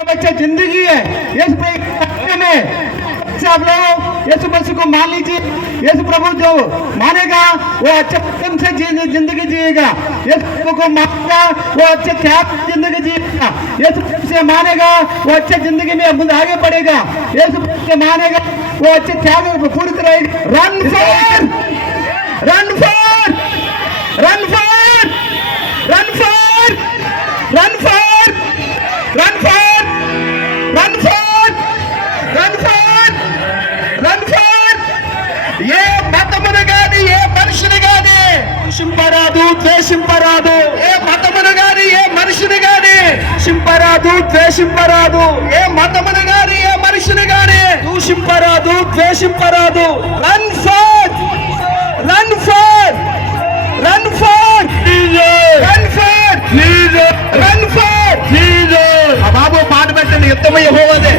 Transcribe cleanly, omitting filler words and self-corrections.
बच्चा जिंदगी है, यीशु में आप लोग यीशु मसीह को मान लीजिए। यीशु प्रभु जो मानेगा वो अच्छे प्रेम से जिंदगी जिएगा। यीशु को मानेगा वो अच्छे त्याग जिंदगी जिएगा। यीशु से मानेगा वो अच्छे जिंदगी में आगे बढ़ेगा। यीशु से मानेगा वो अच्छे त्याग पूरी तरह run for run for run for run for run for run for run for run for run for ये मतमुను గాని ఏ మనిషిని గాని దూషింపరాదు ద్వేషింపరాదు। ఏ మతమును గాని ఏ మనిషిని గాని దూషింపరాదు ద్వేషింపరాదు। ఏ మతమును గాని ఏ మనిషిని గాని దూషింపరాదు ద్వేషింపరాదు। Run far run far run far run far run far. ఆ బాబు పాట పెట్టండి, యుద్ధం యెహోవాదే।